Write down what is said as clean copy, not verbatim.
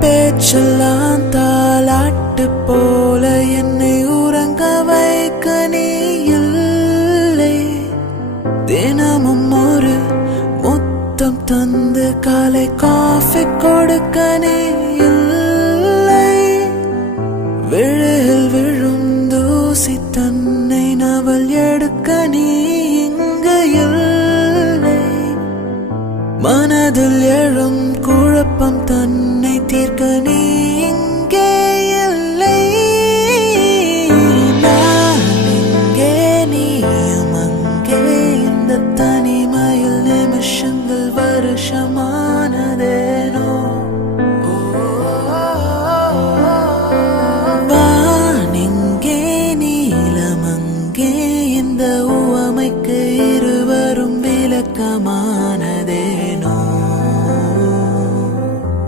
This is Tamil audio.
பேச்செல்லாம் தாலாட்டு போல என்னை உறங்க வைக்க நீ இல்லை. தினமும் ஒரு முத்தம் தந்து காலை காஃபி கொடுக்க நீ இல்லை. விழில் விழும் தூசி தன்னை நவல் எடுக்க நீ இங்கு இல்லை. மனதில் எழும் குழப்பம் தன்னை தீர்க்க நீ